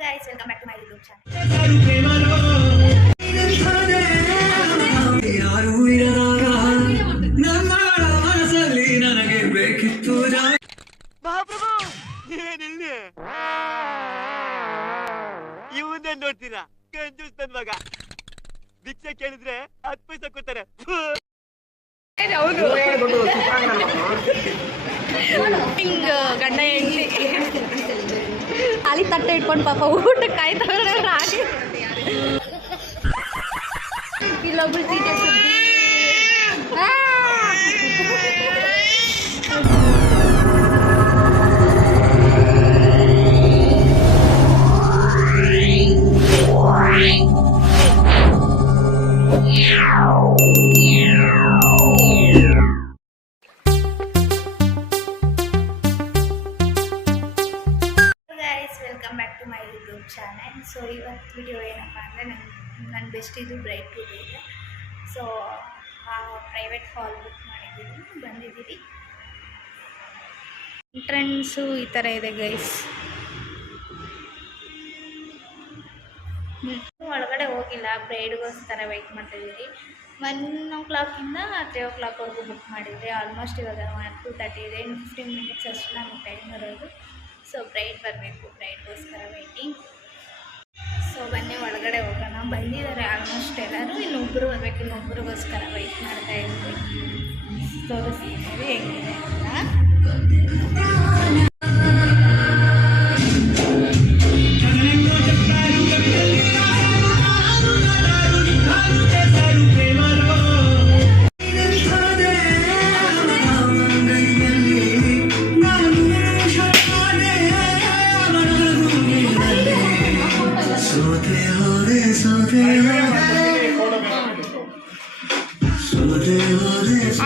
guys, welcome back to my YouTube channel. ಇವನ್ನೇ ನೋಡ್ತೀರಾ ಕಂಜೂಸ್ ನನ್ ಮಗ ಭಿಕ್ಷೆ ಕೇಳಿದ್ರೆ 10 ಪೈಸೆ ಕೊಡ್ತಾರೆ ಗಂಡ ಹೆಂಡ್ತಿ ಖಾಲಿ ತಟ್ಟೆ ಇಟ್ಕೊಂಡು ಪಾಪ ಊಟ ಕಾಯ್ತವ್ರೆ ರಾಗಿ ಇಲ್ಲೊಬ್ರು ಸೀಟೆ ಸುದ್ದಿ ಚಾನಲ್. ಸೊ ಇವತ್ತು ವಿಡಿಯೋ ಏನಪ್ಪ ಅಂದರೆ ನನ್ನ ಬೆಸ್ಟಿದು ಬ್ರೈಡ್ ಟು ಡೇ ಇದೆ. ಸೊ ಪ್ರೈವೇಟ್ ಹಾಲ್ ಬುಕ್ ಮಾಡಿದ್ದೀನಿ, ಬಂದಿದ್ದೀವಿ. ಎಂಟ್ರೆನ್ಸು ಈ ಥರ ಇದೆ ಗೈಸ್. ಒಳಗಡೆ ಹೋಗಿಲ್ಲ, ಬ್ರೈಡ್ಗೋಸ್ಕರ ವೆಯ್ಟ್ ಮಾಡ್ತಾಯಿದ್ದೀರಿ. 1 o'clock 3 o'clockವರೆಗೂ ಬುಕ್ ಮಾಡಿದ್ರಿ. ಆಲ್ಮೋಸ್ಟ್ ಇವಾಗ 2:30 ಇದೆ. 15 minutes ಅಷ್ಟು ನಮಗೆ ಟೈಮ್ ಇರೋದು. ಸೊ ಬ್ರೈಡ್ ಬರಬೇಕು, ಬ್ರೈಡ್ಗೋಸ್ಕರ ವೆಯ್ಟಿಂಗ್. ಸೊ ಬನ್ನಿ ಒಳಗಡೆ ಹೋಗೋಣ. ಬಂದಿದ್ದಾರೆ ಆಲ್ಮೋಸ್ಟ್ ಎಲ್ಲರೂ. ಇನ್ನೊಬ್ಬರು ಬರಬೇಕು, ಇನ್ನೊಬ್ಬರಿಗೋಸ್ಕರ ವೆಯ್ಟ್ ಮಾಡ್ತಾ ಇದ್ವಿ. ತೋರಿಸ್ತೀನಿ ಹೆಂಗಿದೆ ಅಂತ.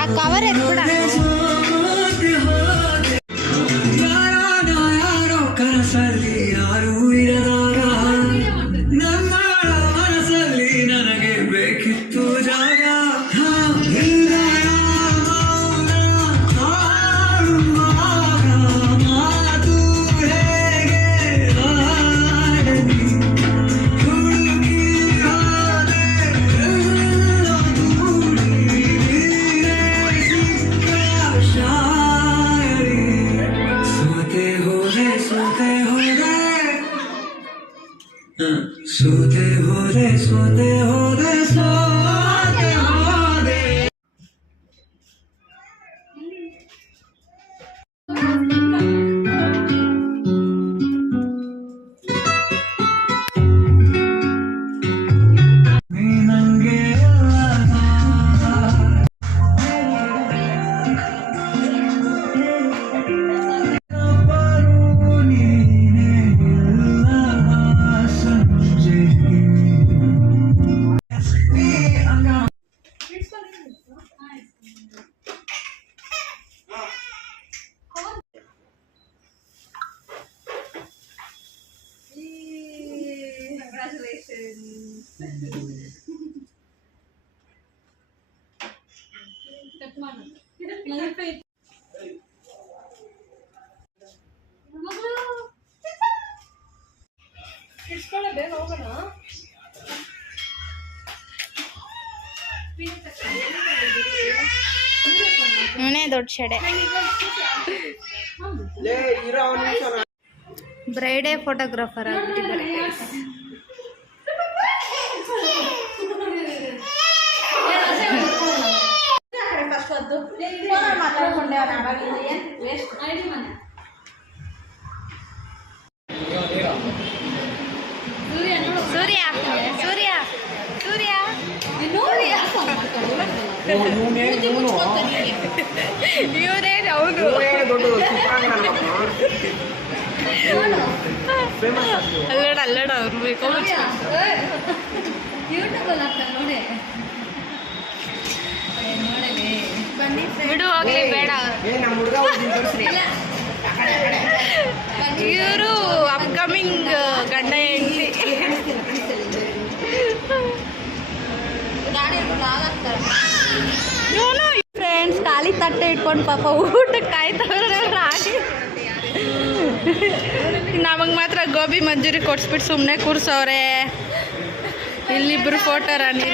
ಆ ಕವರ್ ಎತ್ಬಿಡ. सोते हो रे सोते हो रे सोते हो रे ಇವನೇ ದೊಡ್ಡ ಶೆಡೆ. ಬ್ರೈಡೇ ಫೋಟೋಗ್ರಾಫರ್ ಆಗ್ಬಿಟ್ಟಿದ್ದಾರೆ. ಸೂರ್ಯ ಸೂರ್ಯ ಸೂರ್ಯ ಇವರೇ ಹೌದು. ಅಲ್ಲಡ ಅಲ್ಲಡ ಅವ್ರು ಬೇಕು ಬಿಡು, ಹೋಗ್ಲಿ ಬೇಡ. ಇವರು ಅಪ್ಕಮಿಂಗ್ ಗಂಡ ಹೆಂಡ್ತಿ. ಫ್ರೆಂಡ್ಸ್ ಖಾಲಿ ತಟ್ಟೆ ಇಟ್ಕೊಂಡು ಪಾಪ ಊಟ ಕಾಯ್ತವ್ರೆ ರಾಗಿ ನಮಗೆ ಮಾತ್ರ ಗೋಬಿ ಮಂಜೂರಿ ಕೊಡ್ಸ್ಬಿಟ್ಟು ಸುಮ್ಮನೆ ಕೂರ್ಸವ್ರೆ. ಇಲ್ಲಿಬ್ಬರು ಫೋಟೋ ರಾಣಿ.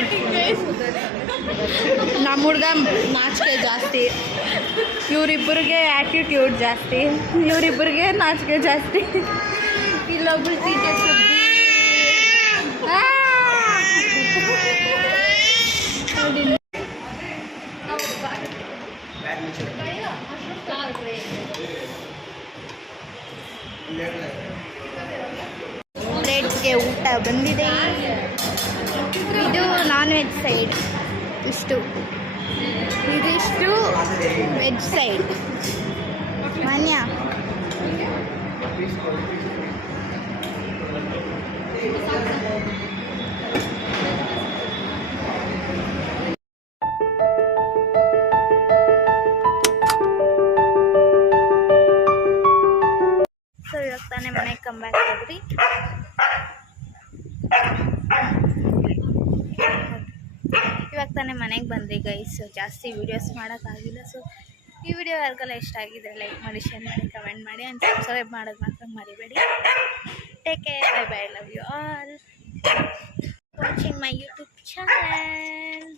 ನಮ್ಮ ಹುಡುಗ ನಾಚಿಕೆ ಜಾಸ್ತಿ, ಇವರಿಬ್ಬರಿಗೆ ಆ್ಯಟಿಟ್ಯೂಡ್ ಜಾಸ್ತಿ, ಇವರಿಬ್ಬರಿಗೆ ನಾಚಿಕೆ ಜಾಸ್ತಿ. ಇಲ್ಲೊಬ್ರು ತೀಟೆ ಸುದ್ದಿ. ಪ್ಲೇಟ್ಸ್ಗೆ ಊಟ ಬಂದಿದೆ. ಇದು ನಾನ್ ವೆಜ್ ಸೈಡ್, ಇದಿಷ್ಟು ವೆಜ್ ಸೈಡ್. ಮಾನ್ಯ ಸೊ ಇವಾಗ ತಾನೇ ಮನೆಗೆ ಕಂಬ್ಯಾಕ್ ಆದ್ರಿ. ಇವಾಗ ತಾನೇ ಮನೆಗೆ ಬಂದ್ರಿ ಗೈಸ್. ಜಾಸ್ತಿ ವೀಡಿಯೋಸ್ ಮಾಡೋಕ್ಕಾಗಿಲ್ಲ. ಸೊ ಈ ವಿಡಿಯೋ ಯಾರಿಗೆಲ್ಲ ಇಷ್ಟ ಆಗಿದ್ರೆ ಲೈಕ್ ಮಾಡಿ, ಶೇರ್ ಮಾಡಿ, ಕಮೆಂಟ್ ಮಾಡಿ ಆ್ಯಂಡ್ ಸಬ್ಸ್ಕ್ರೈಬ್ ಮಾಡೋದು ಮಾತ್ರ ಮರಿಬೇಡಿ. Take care, bye bye, love you all watching my YouTube channel.